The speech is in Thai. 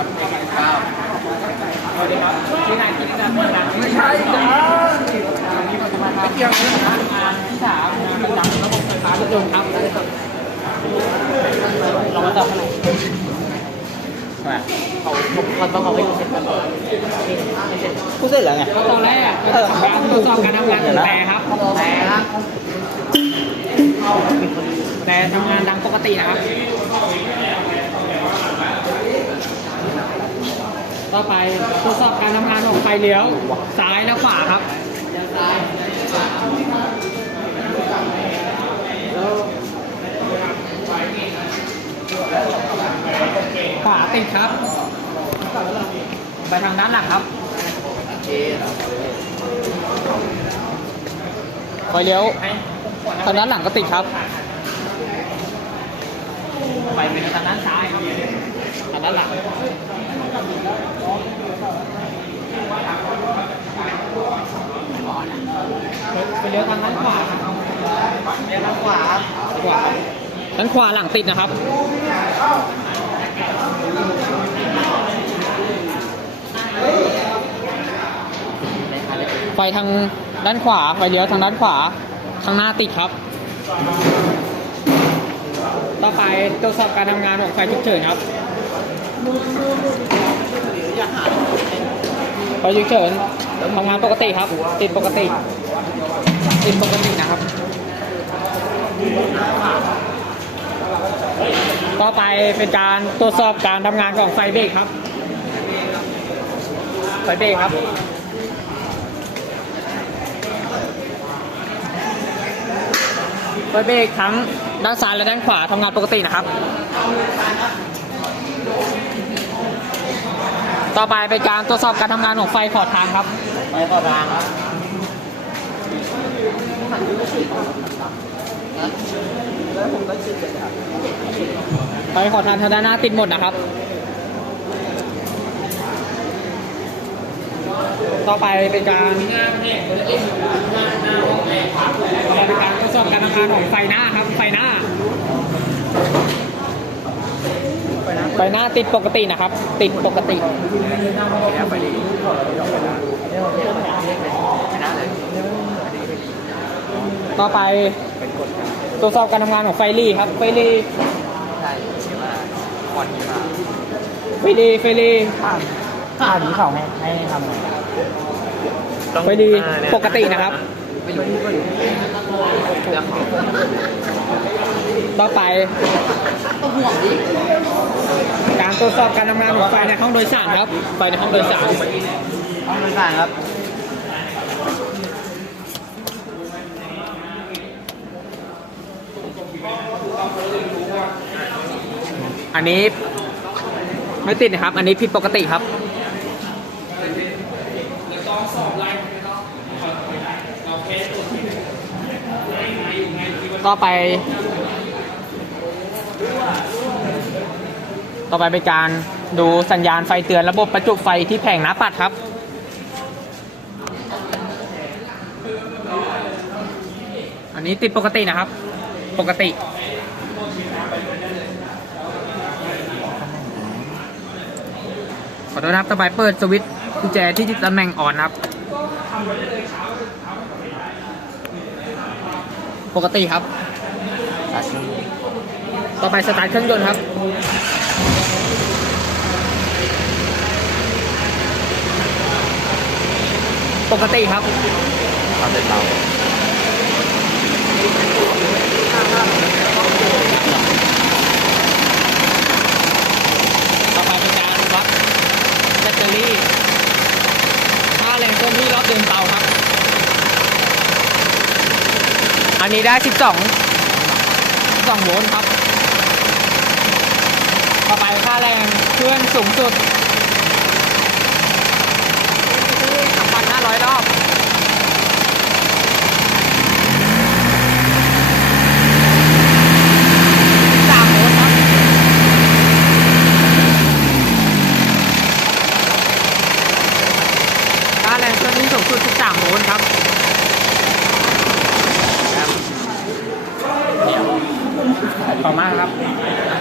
ครับเก้าสวัสดีครับที่ไหนที่ไหนที่ไหนไม่ใช่จ้าเกี่ยวกับงานที่สามงานประจำระบบไฟฟ้ารถยนต์ครับเรามาต่อเท่าไหร่เขาเขาต้องเขาให้เสร็จก่อนพูดเสร็จแล้วไงก็ตอนแรกเราจะทำการตรวจสอบการทำงานของแต่ครับแต่ครับแต่ทำงานดังปกตินะครับ ต่อไปตรวจสอบการทำงานของไฟเลี้ยวซ้ายและขวาครับขวาติดครับ ไปทางด้านหลังครับไฟเลี้ยวทางด้านหลังก็ติดครับ ไปเป็นทางด้านซ้าย ทางด้านหลังไปเลี้ยวทางด้านขวาเลี้ยวทางขวาขวาด้านขวาหลังติดนะครับไฟทางด้านขวาไฟเลี้ยวทางด้านขวาข้างหน้าติดครับ ต่อไปตรวจสอบการทำงานของไฟฉุกเฉินครับ ไฟฉุกเฉินทำงานปกติครับ ติดปกติ ติดปกตินะครับ ต่อไปเป็นการตรวจสอบการทำงานของไฟเบรกครับ ไฟเบรกครับไฟเบรกทั้งด้านซ้ายและด้านขวาทำงานปกตินะครับ ต่อไปเป็นการตรวจสอบการทำงานของไฟขอทางครับไปขอทางครับไฟขอทางทางด้านหน้าติดหมดนะครับ ต่อไปเป็นการต่อไปเป็นการทดสอบการทำงานของไฟหน้าครับ ไฟหน้า ไฟหน้าติดปกตินะครับ ติดปกติไปดีต่อไปตรวจสอบการทำงานของไฟรีครับ ไฟรีใช่เชื่อว่าควันมาไฟรีไฟรีถ้าอันนี้เขาให้ให้ทำไฟรีปกตินะครับ ไม่รู้ไม่รู้เดี๋ยวขอต่อไปการตรวจสอบการทำงานของไฟในห้องโดยสารครับ ไฟในห้องโดยสารห้องน้ำสารครับอันนี้ไม่ติดนะครับ อันนี้ผิดปกติครับต่อไป ต่อไปเป็นการดูสัญญาณไฟเตือนระบบประจุไฟที่แผงหน้าปัดครับ อันนี้ติดปกตินะครับ ปกติขอโทษนะครับต่อไปเปิดสวิตช์กุญแจที่ตำแหน่งอ่อนครับ ปกติครับ ต่อไปสตาร์ทเครื่องยนต์ครับปกติครับเอาเสร็จเราต่อไปเป็นการวัดแบตเตอรี่ค่าแรงต้นที่รอบเดินเตาครับ อันนี้ได้ 12 12โวลต์ครับ ต่อไปค่าแรงเพื่อนสูงสุดที่3,500ร้อยรอบค่าแรงขึ้นที่สูงสุด 13โวลต์ครับขอบมากครับ